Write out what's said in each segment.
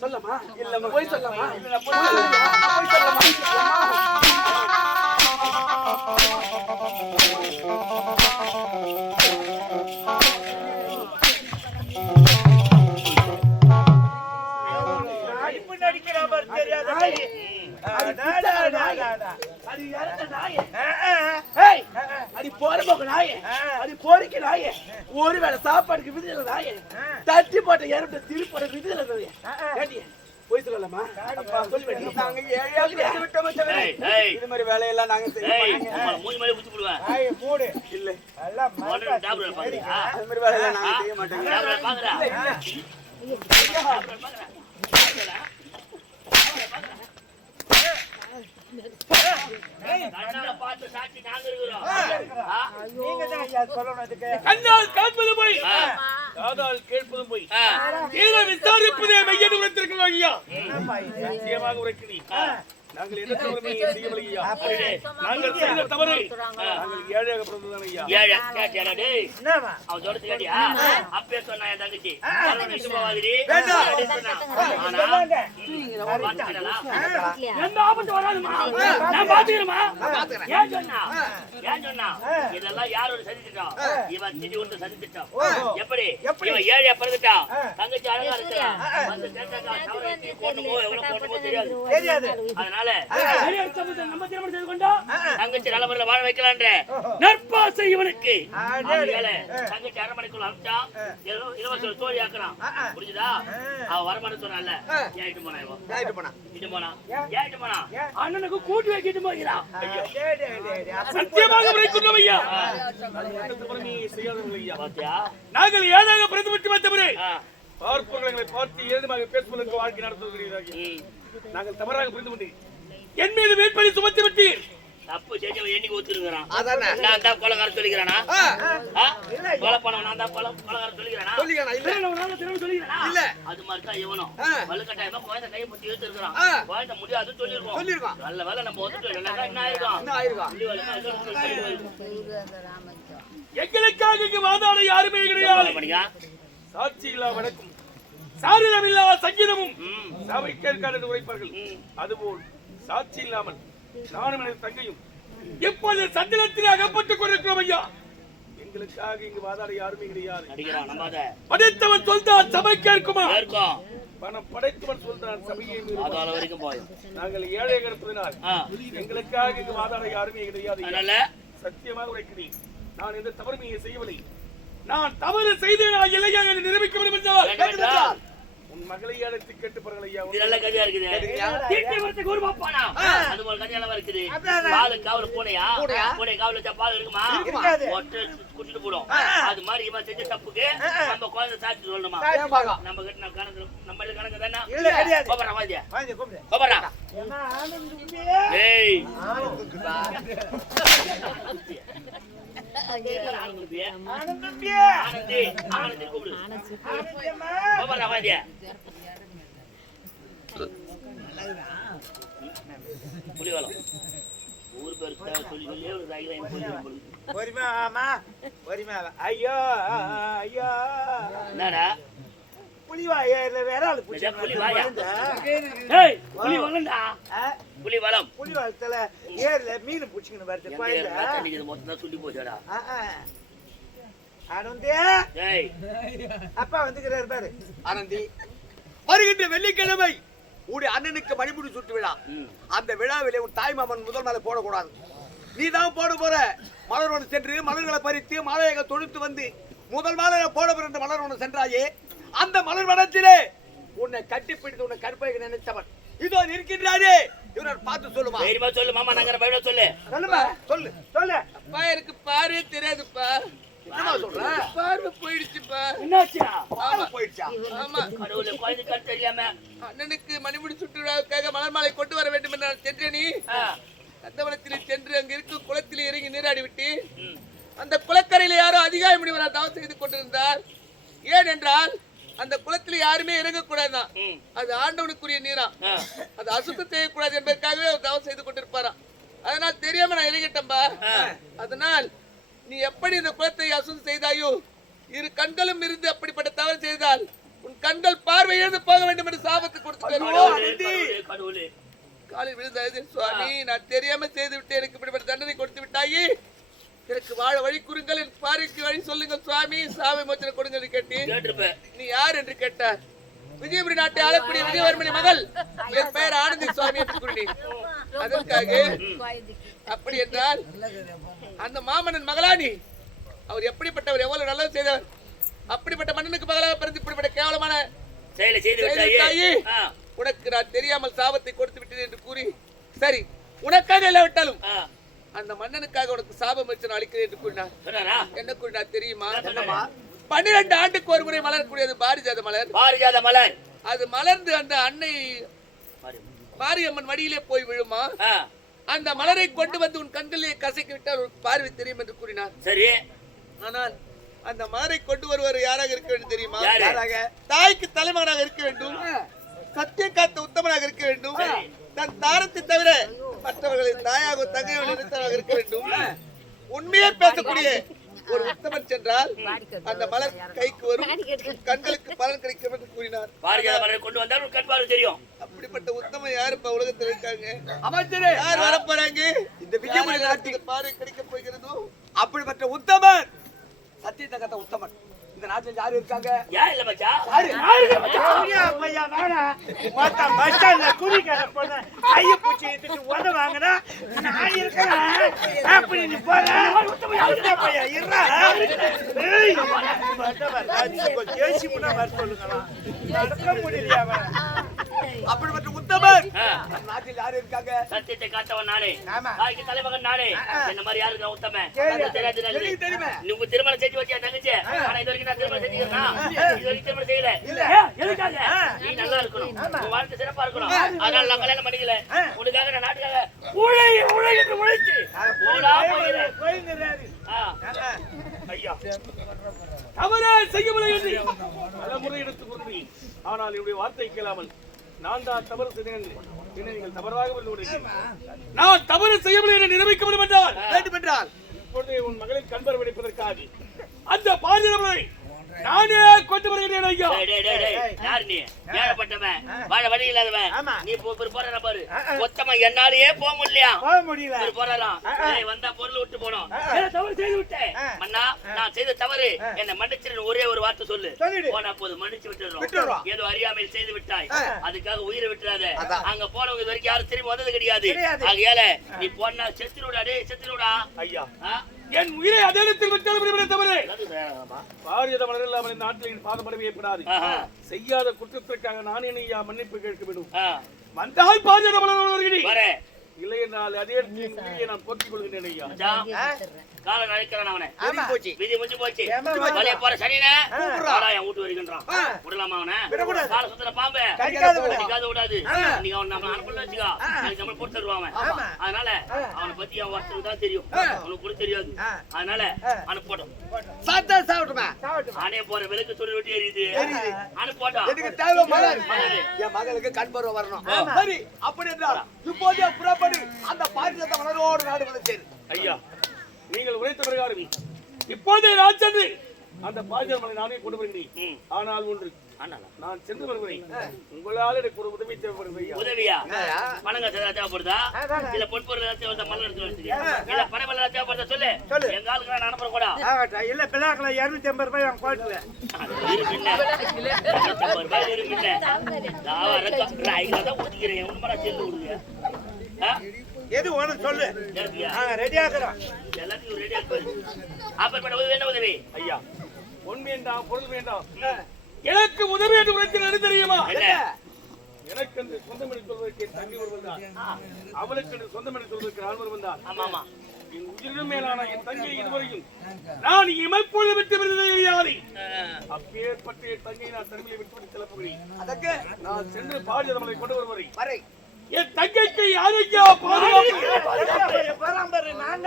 சொல்லமா இல்லம்மா போய் சொல்லமா இல்ல போய் சொல்லமா இப்ப நடிக்கிற மாதிரி தெரியாத அடி போறபோக்கு நாயே அடி போரிக்கு நாயே ஒருவேளை சாப்பாடுக்கு விதில நாயே தட்டி போட்ட எறும்பு திருப்பட விதில நாயே கேட்டியே போய் சொல்லலாமா அப்பா சொல்லி வேண்டிய நாங்க ஏழையாக விட்டோம் இது மாதிரி வேலையெல்லாம் நாங்க செய்ய மூணு மணி குத்தி போடுவேன் மூடு இல்ல எல்லாம் டாக்டர் பாக்குறா அது மாதிரி வேலையெல்லாம் நாங்க செய்ய மாட்டோம் டாக்டர் பாக்குறா கண்ணால பார்த்து சாட்சி நாங்க இருக்கிறோம் நீங்க தான் ஐயா சொல்லணும் அதுக்கு கண்ணால் காண்பது போய் காதால் கேட்பது போய் கீழே விசாரிப்பதே மையது உரைத்திருக்கிறோம் ஐயா நிச்சயமாக உரைக்கிறீர் நாங்கள் என்ன தவறு செய்யவில்லை ஐயா நாங்கள் செய்த தவறு நாங்கள் ஏழையாக பிறந்ததுதான் ஐயா ஏழை கேட்டியாடா டேய் என்னமா அவன் சொல்றது கேட்டியா அப்பே சொன்னா என் தங்கச்சி நிச்சயமாவாதிரி எந்த ஆபத்து வராதுமா நான் பாத்துக்கிறேமா ஏன் சொன்னா இதெல்லாம் யாரோட சதித்திட்டோம் இவன் திட்டி விட்டு சதித்திட்டோம் எப்படி இவன் ஏழையா பிறந்துட்டான் தங்கச்சி அழகா இருக்கிறா வந்து கேட்டாக்கா தவறு போட்டமோ எவ்வளவு போட்டமோ தெரியாது அதனால நம்ம திருமணம் செய்து கொண்டோம் தங்கச்சி நல்ல முறையில் வாழ வைக்கலான்ற நற்பாசை இவனுக்கு தங்கச்சி அரண்மனைக்குள்ள அனுப்பிச்சா இலவச தோழி ஆக்குறான் புரிஞ்சுதா அவ வரமான்னு சொன்னால ஏறிட்டு போனா இவன் ஏறிட்டு போனா அண்ணனுக்கு கூட்டி வைக்கிட்டு போகிறான் சத்தியமாக உரைக்கிறோம் ஐயா நாங்கள் ஏழாக பிறந்து விட்டு வந்தவரே பார்ப்பவர்களை பார்த்து ஏதுமாக பேசுவதற்கு வாழ்க்கை நடத்துவதற்கு நாங்கள் தவறாக புரிந்து கொண்டு என் மீது வேட்பை சுமத்தி விட்டீர் தப்பு செஞ்சவன் எண்ணிக்கை ஒத்துருக்கிறான் நான் தான் கொலகார சொல்லிக்கிறானா கொலை பண்ணவன் நான் தான் கொலகார சொல்லிக்கிறானா இல்ல அது மாதிரி தான் இவனும் வலுக்கட்டாயமா குழந்தை கையை முட்டி எடுத்துருக்கான் குழந்தை முடியாது சொல்லிருக்கோம் நல்ல வேலை நம்ம ஒத்துட்டு என்ன ஆயிருக்கும் எங்களுக்காக இங்கு வாதாட யாருமே கிடையாது சாட்சி இல்லா வணக்கம் சாரிடம் இல்லா சங்கீதமும் சபை கேட்காது என்று உரைப்பார்கள் அதுபோல் சாட்சி இல்லாமல் நானும் எனது தங்கையும் எப்போது சத்திரத்தில் அகப்பட்டுக் கொண்டிருக்கிறோம் ஐயா எங்களுக்காக இங்கு வாதாட யாருமே கிடையாது படைத்தவன் சொல்தான் சபை கேட்குமா பணம் படைத்தவன் சொல்தான் சபையை நாங்கள் ஏழை இருப்பதனால் எங்களுக்காக இங்கு வாதாட யாருமே கிடையாது சத்தியமாக உரைக்கிறேன் நான் எந்த தவறுமையை செய்யவில்லை நான் தவறு செய்து நான் இல்லையா என்று நிரூபிக்க வேண்டும் என்றால் உன் மகளை அழைத்து கேட்டு பாருங்கள் ஐயா இது நல்ல கதையா இருக்குது தீட்டி வரதுக்கு ஒரு பாப்பானா அது போல கதையெல்லாம் இருக்குது பால் காவல பூனையா பூனை காவல வச்சா பால் இருக்குமா ஒட்டு குடிச்சிட்டு போடும் அது மாதிரி இவன் செஞ்ச தப்புக்கு நம்ம குழந்தை சாட்சி சொல்லணுமா நம்ம கிட்ட கணக்கு நம்ம கணக்கு தானே கோபரா வாதியா கோபரா ஏய் ஆனந்தி கூப்பிடு கோபரா வாதியா புலிவாலம் ஊர் பேர் சொல்லி சொல்லி ஒரு ஐயோ ஐயோ என்னடா புலிவாயா இல்ல வேற ஆளு புலிவாயா புலிவாலம் புலிவாலத்துல ஏர்ல மீன் புடிச்சுக்கின்னு வருது மொத்தம் சுண்டி போச்சாடா ஆனந்தி அப்பா வந்துக்கிறாரு பாரு ஆனந்தி வருகின்ற வெள்ளிக்கிழமை உடைய அண்ணனுக்கு மணிமுடி சுட்டு விழா அந்த விழாவிலே உன் தாய் மாமன் முதல் மாலை போடக்கூடாது நீ தான் போட போற மலரோடு சென்று மலர்களை பறித்து மாலையாக தொடுத்து வந்து முதல் மாலை போட பிறந்த மலரோடு சென்றாயே அந்த மலர் வனத்திலே உன்னை கட்டிப்பிடித்து உன்னை கற்பைக்கு நினைத்தவன் இதோ இருக்கின்றாரே இவரை பார்த்து சொல்லுமா சொல்லு மாமா நாங்க பயிட சொல்லு சொல்லுமா சொல்லு சொல்லு அப்பா எனக்கு பாரு தெரியாதுப்பா என்ன சொல்ற பார்வை போயிடுச்சுப்பா என்னாச்சா பார்வை போயிடுச்சா ஆமா கடவுளே குழந்தை கண் தெரியாம அண்ணனுக்கு மணிமுடி சுற்றுலாவுக்காக மலர் மாலை கொண்டு வர வேண்டும் என்று சென்றே நீ கந்தவனத்தில் சென்று அங்க இருக்கும் குளத்தில் இறங்கி நீராடி விட்டு அந்த குளக்கரையில யாரோ அதிகாரி முடிவரால் தவம் செய்து கொண்டிருந்தார் ஏனென்றால் அந்த குளத்தில் யாருமே இறங்கக்கூடாதான் அது ஆண்டவனுக்குரிய நீரா அது அசுத்தம் செய்யக்கூடாது என்பதற்காகவே தவம் செய்து கொண்டிருப்பாராம் அதனால் தெரியாம நான் இறங்கிட்டேன்பா அதனால் நீ எப்படி இந்த குலத்தை அசுத்தம் செய்தாயோ இரு கண்களும் இருந்து அப்படிப்பட்ட தவறு செய்தால் உன் கண்கள் பார்வை இழந்து போக வேண்டும் என்று சாபத்தை கொடுத்து கடவுளே காலில் விழுந்தது. சுவாமி, நான் தெரியாம செய்து விட்டு எனக்கு இப்படிப்பட்ட தண்டனை கொடுத்து விட்டாயே, எனக்கு வாழ வழி கூறுங்கள், என் பார்வைக்கு வழி சொல்லுங்கள் சுவாமி, சாமி மோச்சனை கொடுங்கள் என்று கேட்டேன். நீ யார் என்று கேட்டார். விஜயபுரி நாட்டை ஆளக்கூடிய விஜயவர்மனி மகள், என் பெயர் ஆனந்தி சுவாமி என்று கூறினேன். அதற்காக அப்படி என்றால் அந்த மாமன்னன் மகளா நீ? அவர் எப்படிப்பட்டவர், எவ்வளவு நல்லது செய்தவர், அப்படிப்பட்ட மன்னனுக்கு மகளாக பிறந்து இப்படிப்பட்ட கேவலமான செயலை செய்து விட்டாயே, உனக்கு நான் தெரியாமல் சாபத்தை கொடுத்து விட்டேன் என்று கூறி, சரி உனக்காக இல்லாவிட்டாலும் அந்த மன்னனுக்காக உனக்கு சாபம் வச்சு நான் அளிக்கிறேன் என்று கூறினார். என்ன கூறினார் தெரியுமா? 12 ஆண்டுக்கு ஒரு முறை மலரக்கூடியது பாரிஜாத மலர். பாரிஜாத மலர் அது மலர்ந்து அந்த அன்னை மாரியம்மன் மடியிலே போய் விழுமா, அந்த மலரை கொண்டு வந்து உன் கண்களிலே கசக்கி விட்டால் உனக்கு பார்வை தெரியும் என்று கூறினார். சரி, ஆனால் அந்த மலரை கொண்டு வருவர் யாராக இருக்க வேண்டும் தெரியுமா? தாய்க்கு தலைமகனாக இருக்க வேண்டும், சத்திய காத்த உத்தமனாக இருக்க வேண்டும், தன் தாரத்தை தவிர மற்றவர்களின் தாயாக தங்கையோடு நிறுத்தமாக இருக்க வேண்டும், உண்மையே பேசக்கூடிய ஒரு உத்தமன் சென்றால் அந்த மலர் கைக்கு வரும், கண்களுக்கு பலன் கிடைக்கும் என்று கூறினார். பாரிஜாத மலரை கொண்டு வந்தால் கண் பார்வை தெரியும். அப்படிப்பட்ட உத்தமன் யாரு இப்ப உலகத்தில் இருக்காங்க? அமைச்சரே, யார் வர போறாங்க? இந்த விஜயபுரி நாட்டுக்கு பார்வை கிடைக்க போகிறதோ அப்படிப்பட்ட உத்தமன், சத்தியத்தை கத்த உத்தமன் இந்த நாட்டில் யாரு இருக்காங்க? ஏன் இல்ல மச்சா? அப்படிப்பட்ட உத்தமன் நாட்டில் யாரு இருக்காங்க? சத்தியத்தை காத்தவன் நானே, தாய்க்கு தலைமகன் நானே. என்ன மாதிரி யாரு இருக்கா உத்தமன்? தெரியாது. நீங்க திருமணம் செஞ்சு வச்சியா தங்கச்சி? ஆனா இது வரைக்கும் நான் திருமணம் செஞ்சுக்கிறேனா? இது வரைக்கும் திருமணம் செய்யல. எதுக்காக? நீ நல்லா இருக்கணும், உன் வாழ்க்கை சிறப்பா இருக்கணும், அதனால நான் கல்யாணம் பண்ணிக்கல. உனக்காக நான் நாட்டுக்காக உழை என்று உழைச்சு போடா போகிறேன். ஐயா, தவறே செய்யவில்லை என்று பல முறை எடுத்துக் கொண்டேன். ஆனால் என்னுடைய வார்த்தை கேளாமல் நான் தான் தவறு செய்தேன் என்று நீங்கள் தவறாக புரிந்து கொண்டிருக்கிறீர்கள். நான் தவறு செய்யவில்லை என்று நிரூபிக்க வேண்டும் என்றால் இப்பொழுதே உன் மகளின் கண்பர் வெடிப்பதற்காக அந்த பாதிரவனை நானே கொண்டு வருகிறேன். ஐயா, யாரு நீ? ஏழப்பட்டவன், வாழ வழி இல்லாதவன், நீ போற பாரு. மொத்தமா என்னாலேயே போக முடியல. போறாராம், வந்தா பொருள் விட்டு போனோம். தவறு செய்து விட்டேன் மன்னா, நான் செய்த தவறு என்னை மன்னிச்சிரு, ஒரே ஒரு வார்த்தை சொல்லு, போனா போது மன்னிச்சு விட்டுறோம். ஏதோ அறியாமையில் செய்து விட்டாய், அதுக்காக உயிரை விட்டுறாத. அங்க போனவங்க இது வரைக்கும் யாரும் திரும்பி வந்தது கிடையாது. ஆகையால நீ போனா செத்துருடா, செத்துருடா. ஐயா, என் உயிரை அதே இடத்தில் விட்டாலும் தவறு. பாரியத மலர் இல்லாமல் இந்த நாட்டில் பாதமடவே ஏற்படாது. செய்யாத குற்றத்திற்காக நான் என்ன மன்னிப்பு கேட்க வேண்டும். வந்தால் பாரியத மலர் வருகிறேன், இல்லை என்றால் அதே இடத்தில் நான் போக்கிக் கொள்கிறேன். ஐயா, காலம் அழைக்கிறான் அவனை. விதி முடிஞ்சு போச்சு. வழிய போற சனினே என் வீட்டு வருகின்றான். விடலாமா அவனை? கால சுத்தல பாம்பு அடிக்காத விடாது. நீங்க அவன் நம்ம அனுப்பல வச்சுக்கோ, நம்ம போட்டு தருவான். அதனால அவனை பத்தி அவன் ஒருத்தருக்கு தான் தெரியும், அவனுக்கு கூட தெரியாது. அதனால அனுப்போட்டோம். ஆனே போற விலக்கு சொல்லி விட்டு எரியுது. அனுப்போட்டோம். என் மகளுக்கு கண் பருவ வரணும். சரி, அப்படி என்றால் இப்போதே புறப்படி அந்த பாரிஜாத மலரோடு நாடு வந்து சேரு. ஐயா, நீங்கள் உரைத்த பிரகாரம் இப்போதே நான் சென்று அந்த பாரிஜாத மலரை நானே கொண்டு வருகிறேன். ஆனால் ஒன்று, நான் சென்று வருகிறேன், உங்களால் எனக்கு ஒரு உதவி தேவைப்படுகிறது. உதவியா? பணங்க தேவைப்படுதா? இல்ல பொன்பொருள் தேவைப்படுதா? மணல் எடுத்து வச்சுக்கியா? இல்ல பணமெல்லாம் தேவைப்படுதா? சொல்லு. எங்க ஆளுக்கு நான் அனுப்புறேன் கூட. இல்ல பிள்ளைகளை 250 ரூபாய் அவன் கோட்டுல எது உனக்கு சொல்லு. ரெடி ஆகுறோம், எல்லாத்தையும் ரெடி ஆகுது. அப்ப என்ன உதவி? ஐயா, பொன் வேண்டாம், பொருள் வேண்டாம், எனக்கு உதவி என்று உரைத்து தெரியுமா? எனக்கு என்று சொந்தம் என்று சொல்வதற்கு தங்கி வருவதால், அவளுக்கு என்று சொந்தம் என்று சொல்வதற்கு நான் வருவதால், ஆமாமா, என் உயிரிலும் மேலான என் தங்கை இதுவரையும் நான் இமைப்பொழுது விட்டு விடுவதை அப்பேற்பட்ட என் தங்கை நான் தனிமையை விட்டு செல்ல போகிறேன். அதற்கு நான் சென்று பாரிஜாத மலரை கொண்டு வருவதை என் தங்கைக்கு யாரையா பராம்பரை நாங்க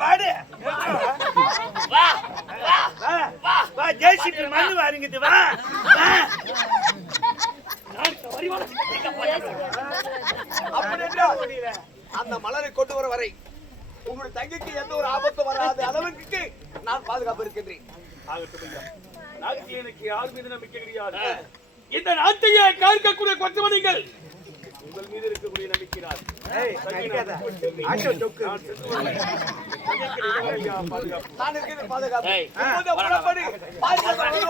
பாடு ஜெய்சிபி மண்ணு வாருங்குது. வா அந்த மலரை கொண்டு வர வரை உன்னுடைய தங்கைக்கு எந்த ஒரு ஆபத்தும் வராத அளவுக்கு நான் பாதுகாப்பு இருக்கின்றேன். ஆகட்டும் ஐயா. நாட்டில் எனக்கு யார் மீது நம்பிக்கை கிடையாது. இந்த நாட்டையே காக்கக்கூடிய கொத்தமணிகள் உங்கள் மீது இருக்கக்கூடிய நம்பிக்கிறார். பாதுகாப்பு நான் இருக்கிறேன் பாதுகாப்பு. ஏய். இப்போதே புறப்படு. பாதுகாப்பு